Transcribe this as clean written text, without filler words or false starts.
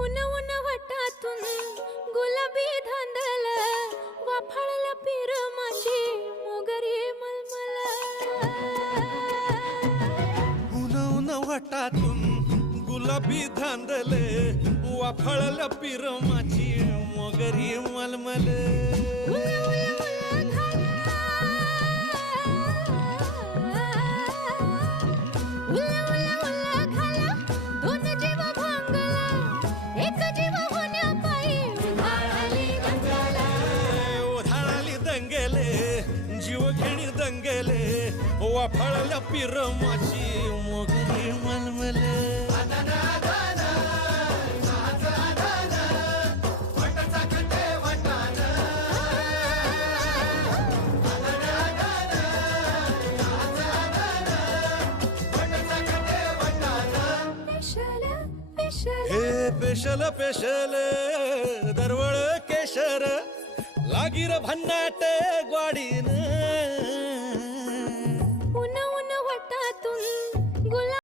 उन उन वटातून गुलाबी धांदल वाफाळला पीर माझी मोगरी मलमल उन उन वटातून गुलाबी धांदले वाफळला पीर माझी मोगरी मलमल जीव घेणी दंगेले वाफाळल्या पीर माझी मोगरी मलमल हे पेशल पेशल दरवळ केशर लागीर भन्नाट ग्वाडीन